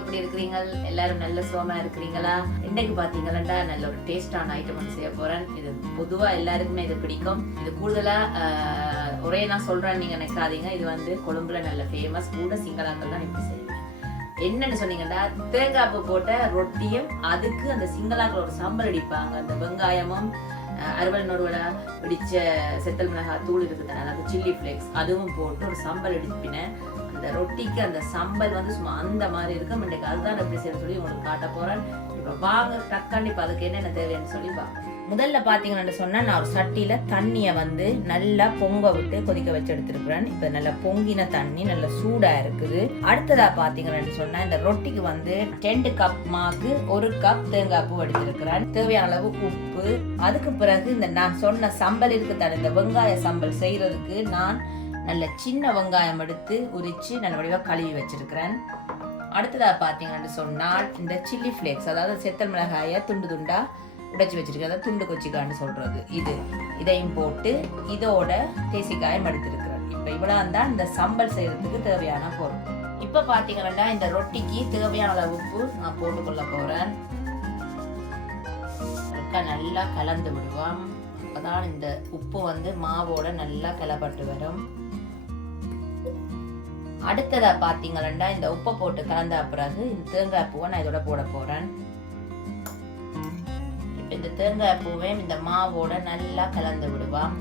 எப்படி இருக்கிறீங்க? எல்லாரும் நல்ல சுகமா இருக்கிறீங்களா? இன்னைக்கு பாத்தீங்கன்னா நல்ல ஒரு டேஸ்டான ஐட்டம் ஒன்று செய்ய போறேன். இது பொதுவா எல்லாருக்குமே இது பிடிக்கும். இது கூடுதலா ஒரே நான் சொல்றேன் நீங்க நினைக்காதீங்க. இது வந்து கொழும்புல நல்ல ஃபேமஸ். கூட சிங்களாக்கள் தான் இப்படி செய்வீங்க. என்னன்னு சொன்னீங்கன்னா தேங்காய் பூ போட்ட ரொட்டியும் அதுக்கு அந்த சிங்களாக்கள் ஒரு சம்பல் அடிப்பாங்க. அந்த வெங்காயமும் அறுவல் நொறுவலா பிடிச்ச செத்தல் மிளகாய் தூள் இருக்குது, அதாவது சில்லி ஃப்ளேக்ஸ், அதுவும் போட்டு ஒரு சம்பல் அடிப்பினேன். அந்த ரொட்டிக்கு அந்த சம்பல் வந்து சும்மா அந்த மாதிரி இருக்கும். இன்றைக்கு அதுதான் எப்படி செய்ய சொல்லி உங்களுக்கு காட்ட போறேன். இப்ப வாங்க டக்காண்டி இப்ப அதுக்கு என்னென்ன தேவைன்னு சொல்லி பாருங்க. முதல்ல பாத்தீங்கன்னு சொன்னா நான் ஒரு சட்டியில தண்ணிய வந்து நல்லா பொங்க விட்டு கொதிக்க வச்சு எடுத்திருக்கிறேன். இப்ப நல்லா பொங்கின தண்ணி நல்ல சூடா இருக்குது. அடுத்ததா பாத்தீங்கன்னு சொன்னா இந்த ரொட்டிக்கு வந்து 2 கப் மாக்கு 1 கப் தேங்காய் பூ எடுத்திருக்கிறேன். தேவையான அளவு உப்பு. அதுக்கு பிறகு இந்த நான் சொன்ன சம்பல் இருக்கு, இந்த வெங்காய சம்பல் செய்யறதுக்கு நான் நல்ல சின்ன வெங்காயம் எடுத்து உரிச்சு நல்ல வடிவா கழுவி வச்சிருக்கிறேன். அடுத்ததா பாத்தீங்கன்னு சொன்னால் இந்த சில்லி ஃபிளேக்ஸ், அதாவது செத்தல் மிளகாய துண்டு துண்டா உடைச்சு வச்சிருக்கேன், அதாவது துண்டு கொச்சிக்கான்னு சொல்றது. இதையும் போட்டு இதோட தேசிக்காயம் எடுத்திருக்கிறேன். இப்ப இவ்வளவு தான் இந்த சம்பல் செய்யறதுக்கு தேவையான பொருள். இப்ப பாத்தீங்கன்னா இந்த ரொட்டிக்கு தேவையான அளவு உப்பு நான் போட்டுக்கொள்ள போறேன். நல்லா கலந்து விடுவோம். அப்பதான் இந்த உப்பு வந்து மாவோட நல்லா கலப்பட்டு வரும். அடுத்ததா பாத்தீங்கன்னா இந்த உப்பை போட்டு கலந்த பிறகு இந்த தேங்காய் பூவை நான் இதோட போட போறேன். இப்ப இந்த தேங்காய் பூவையும் இந்த மாவோட நல்லா கலந்து விடுவோம்.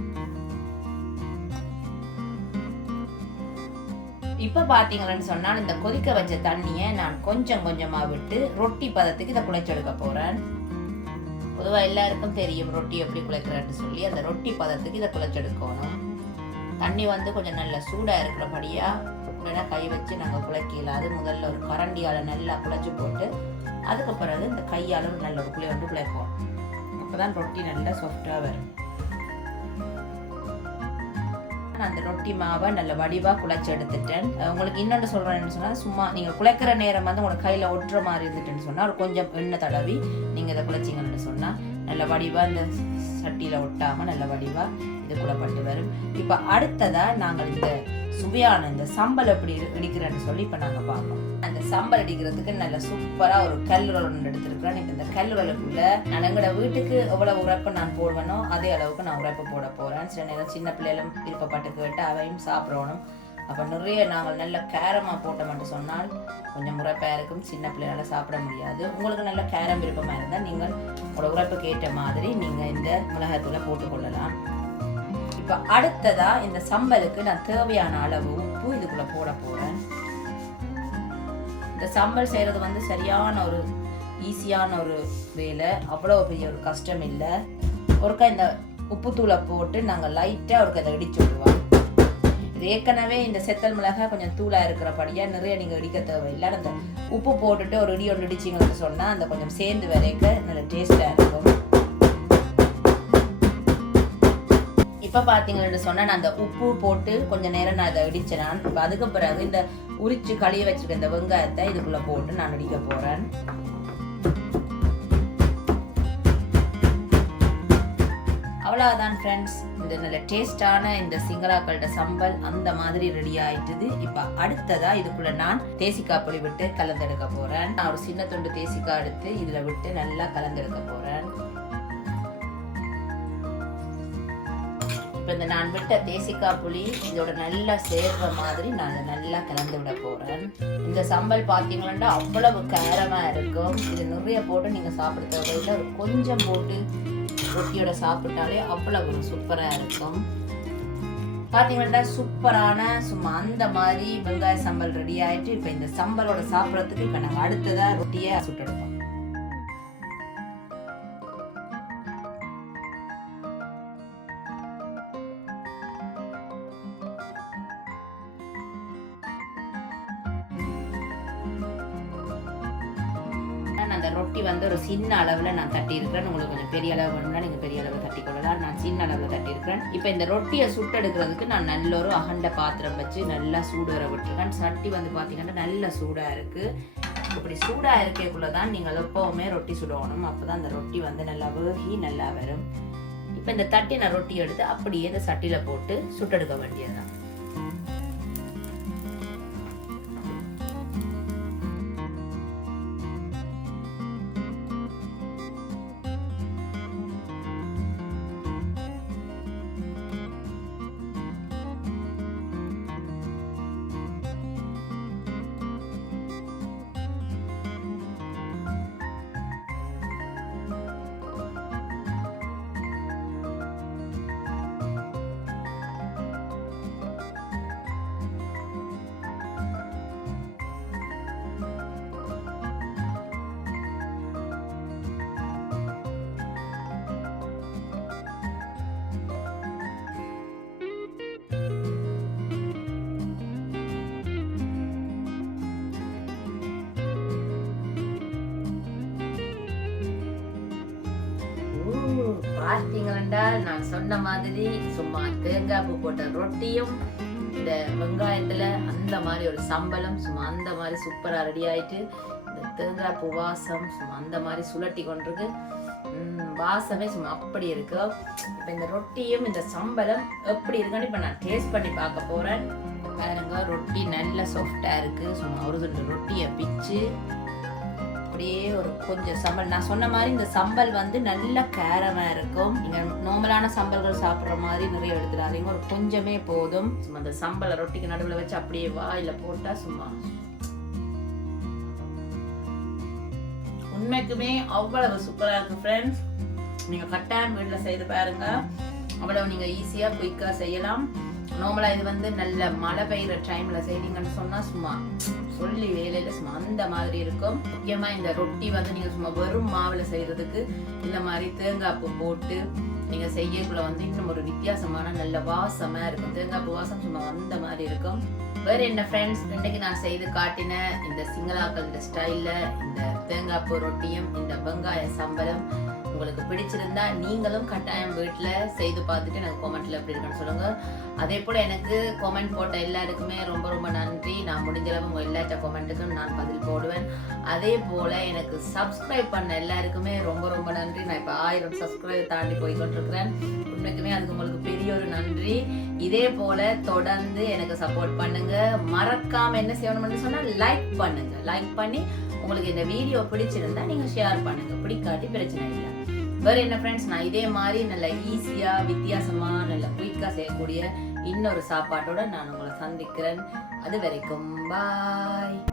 இப்ப பாத்தீங்கன்னு சொன்னால் இந்த கொதிக்க வச்ச தண்ணியை நான் கொஞ்சம் கொஞ்சமா விட்டு ரொட்டி பதத்துக்கு இதை குழைச்செடுக்க போறேன். பொதுவா எல்லாருக்கும் தெரியும் ரொட்டி எப்படி குழைக்கிறேன்னு சொல்லி. அந்த ரொட்டி பதத்துக்கு இதை குழைச்செடுக்கணும். தண்ணி வந்து கொஞ்சம் நல்ல சூடா இருக்கிறபடியா உடனே கை வச்சு நாங்கள் குழைக்கல. அது முதல்ல ஒரு கரண்டியால நல்லா குழைச்சி போட்டு அதுக்கு பிறகு இந்த கையால நல்ல ஒரு குழி வந்து குழைப்போம். அப்பதான் ரொட்டி நல்லா சாஃப்டா வரும். அந்த ரொட்டி மாவை நல்ல வடிவா குழைச்சி எடுத்துட்டேன். உங்களுக்கு இன்னொன்று சொல்றேன்னு சொன்னா, சும்மா நீங்க குழைக்கிற நேரம் வந்து உங்களுக்கு கையில ஒட்டுற மாதிரி இருந்துட்டுன்னு சொன்னா ஒரு கொஞ்சம் எண்ணெய் தடவி நீங்க இதை குழைச்சிங்கன்னு சொன்னா நல்ல வடிவா இந்த சட்டியில ஒட்டாம நல்ல வடிவா இது குழைப்பட்டு வரும். இப்ப அடுத்ததா நாங்கள் இந்த சுவையான இந்த சம்பல் எப்படி இடிக்கிறேன்னு சொல்லி இப்ப நாங்க பார்ப்போம். அந்த சம்பல் அடிக்கிறதுக்கு நல்ல சூப்பரா ஒரு கல்லுரல் ஒன்று எடுத்திருக்கிறேன். இப்ப இந்த கல்லுரலுக்குள்ள நான் எங்களோட வீட்டுக்கு எவ்வளவு உரைப்பு நான் போடுவேனோ அதே அளவுக்கு நான் உரைப்பு போட போறேன். சில நேரம் சின்ன பிள்ளைகளும் விருப்பப்பட்டு கேட்டு அவையும் சாப்பிடணும். அப்ப நிறைய நாங்கள் நல்ல கேரமா போட்டோம்னு சொன்னால் கொஞ்சம் உரைப்பா இருக்கும், சின்ன பிள்ளைகளால சாப்பிட முடியாது. உங்களுக்கு நல்ல கேரம் விருப்பமா இருந்தால் நீங்கள் உங்களோட உரைப்புக்கு ஏற்ற மாதிரி நீங்க இந்த மிளகாத்தூளை போட்டுக்கொள்ளலாம். இப்ப அடுத்ததா இந்த சம்பலுக்கு நான் தேவையான அளவு உப்பு இதுக்குள்ள போட போறேன். இந்த சம்பல் செய்யறது வந்து சரியான ஒரு ஈஸியான ஒரு வேலை, அவ்வளவு பெரிய ஒரு கஷ்டம் இல்லை. ஒருக்கா இந்த உப்பு தூளை போட்டு நாங்கள் லைட்டா ஒருக்கா இதை இடிச்சு விடுவோம். இது ஏற்கனவே இந்த செத்தல் மிளகாய் கொஞ்சம் தூளா இருக்கிறபடியா நிறைய நீங்க இடிக்க தேவையில்லை. அந்த உப்பு போட்டுட்டு ஒரு இடி ஒன்று இடிச்சிங்கன்னு சொன்னா அந்த கொஞ்சம் சேர்ந்து வரைக்க நல்ல டேஸ்டா இருக்கும். இப்ப பாத்தீங்கன்னு சொன்னா நான் அந்த உப்பு போட்டு கொஞ்ச நேரம் நான் அதை இடிச்சேன். இப்ப அதுக்கு பிறகு இந்த உரிச்சு கழுவி வச்சிருக்க இந்த வெங்காயத்தை இதுக்குள்ள போட்டு நான் இடிக்க போறேன். அவ்வளவுதான் ஃப்ரெண்ட்ஸ், இந்த நல்ல டேஸ்டான இந்த சிங்களாக்களோட சம்பல் அந்த மாதிரி ரெடி ஆயிட்டுது. இப்ப அடுத்ததா இதுக்குள்ள நான் தேசிக்காய் பொடி விட்டு கலந்தெடுக்க போறேன். நான் ஒரு சின்ன துண்டு தேசிக்காய் எடுத்து இதுல விட்டு நல்லா கலந்தெடுக்க போறேன். இந்த நான் விட்ட தேசிக்காய் புளி இதோட நல்லா சேர்ற மாதிரி நான் நல்லா கலந்து விட போறேன். இந்த சம்பல் பாத்தீங்கன்னா அவ்வளவு காரமா இருக்கும். இது நிறைய போட்டு நீங்க சாப்பிட தேவையில்லை, ஒரு கொஞ்சம் போட்டு ரொட்டியோட சாப்பிட்டாலே அவ்வளவு சூப்பரா இருக்கும். பாத்தீங்கன்னா சூப்பரான சும்மா அந்த மாதிரி வெங்காய சம்பல் ரெடி ஆயிட்டு இப்ப இந்த சம்பலோட சாப்பிடறதுக்கு இப்ப நாங்க அடுத்ததா ரொட்டியை சுட்டெடுப்போம். அந்த ரொட்டி வந்து ஒரு சின்ன அளவுல நான் தட்டி இருக்கிறேன். உங்களுக்கு கொஞ்சம் பெரிய அளவு வேணும்னா நீங்க பெரிய அளவு தட்டி கொள்ளலாம். நான் சின்ன அளவுல தட்டி இருக்கிறேன். இப்ப இந்த ரொட்டியை சுட்டெடுக்கிறதுக்கு நான் நல்ல ஒரு அகண்ட பாத்திரம் வச்சு நல்லா சூடு வர விட்டுருக்கேன். சட்டி வந்து பாத்தீங்கன்னா நல்ல சூடா இருக்கு. இப்படி சூடா இருக்கக்குள்ளதான் நீங்கள் எப்பவுமே ரொட்டி சுடணும். அப்பதான் அந்த ரொட்டி வந்து நல்லா வேகி நல்லா வரும். இப்ப இந்த தட்டின ரொட்டி எடுத்து அப்படியே இந்த சட்டியில போட்டு சுட்டெடுக்க வேண்டியதுதான். பாத்தீங்கன்னா நான் சொன்ன மாதிரி சும்மா தேங்காய் பூ போட்ட ரொட்டியும் இந்த வெங்காயத்துல அந்த மாதிரி ஒரு சம்பளம் சும்மா அந்த மாதிரி சூப்பரா ரெடி ஆயிட்டு இந்த தேங்காய் பூ வாசம் சும்மா அந்த மாதிரி சுழட்டி கொண்டிருக்கு. வாசமே சும்மா அப்படி இருக்கு. இப்ப இந்த ரொட்டியும் இந்த சம்பளம் எப்படி இருக்குன்னு இப்ப நான் டேஸ்ட் பண்ணி பார்க்க போறேன். பாருங்க, ரொட்டி நல்ல சாஃப்டா இருக்கு. சும்மா ஒரு துண்டு ரொட்டியை பிச்சு அப்படியே ஒரு கொஞ்சம் சம்பல், நான் சொன்ன மாதிரி இந்த சம்பல் வந்து நல்ல காரமா இருக்கும். நீங்க நார்மலான சம்பல்கள் சாப்பிடுற மாதிரி நிறைய எடுத்துடாதீங்க, ஒரு கொஞ்சமே போதும். சும்மா அந்த சம்பலை ரொட்டிக்கு நடுவில் வச்சு அப்படியே வாயில போட்டா சும்மா உண்மைக்குமே அவ்வளவு சூப்பரா இருக்கு ஃப்ரெண்ட்ஸ். நீங்க கட்டாயம் வீட்டுல செய்து பாருங்க. அவ்வளவு நீங்க ஈஸியா குயிக்கா செய்யலாம். நார்மலா இது வந்து நல்ல மழை பெய்யுற டைம்ல செய்தீங்கன்னு சொன்னா சும்மா சொல்லி வேலையில சும்மா அந்த மாதிரி இருக்கும். முக்கியமா இந்த ரொட்டி வந்து நீங்க சும்மா வெறும் மாவுல செய்யறதுக்கு இந்த மாதிரி தேங்காய் பூ போட்டு நீங்க செய்யக்குள்ள வந்து இன்னும் ஒரு வித்தியாசமான நல்ல வாசமா இருக்கும். தேங்காய் பூ வாசம் சும்மா அந்த மாதிரி இருக்கும். வேற என்ன ஃப்ரெண்ட்ஸ், இன்னைக்கு நான் செய்து காட்டின இந்த சிங்களாக்கள் இந்த ஸ்டைல்ல இந்த தேங்காய் பூ ரொட்டியும் இந்த வெங்காய சம்பளம் உங்களுக்கு பிடிச்சிருந்தா நீங்களும் கட்டாயம் வீட்டுல செய்து பார்த்துட்டு எனக்கு கமெண்ட்ல எப்படி இருக்குன்னு சொல்லுங்க. அதே போல எனக்கு கமெண்ட் போட்ட எல்லாருக்குமே ரொம்ப ரொம்ப நன்றி. நான் முடிஞ்சளவு உங்க எல்லா கமெண்ட்டுக்கும் நான் பதில் போடுவேன். அதே போல எனக்கு சப்ஸ்கிரைப் பண்ண எல்லாருக்குமே ரொம்ப ரொம்ப நன்றி. நான் இப்ப 1000 சப்ஸ்கிரைப் தாண்டி போய்கொண்டிருக்கிறேன். உண்மைக்குமே அதுக்கு உங்களுக்கு பெரிய ஒரு நன்றி. இதே போல தொடர்ந்து எனக்கு சப்போர்ட் பண்ணுங்க. மறக்காம என்ன செய்யணும்னு சொன்னா லைக் பண்ணுங்க. லைக் பண்ணி உங்களுக்கு இந்த வீடியோ பிடிச்சிருந்தா நீங்க ஷேர் பண்ணுங்க. பிடிக்காட்டி பிரச்சனை இல்லை. வேற என்ன ஃப்ரெண்ட்ஸ், நான் இதே மாதிரி நல்ல ஈஸியா வித்தியாசமா நல்ல குயிக்கா செய்யக்கூடிய இன்னொரு சாப்பாட்டோட நான் உங்களை சந்திக்கிறேன். அது வரைக்கும் பாய்.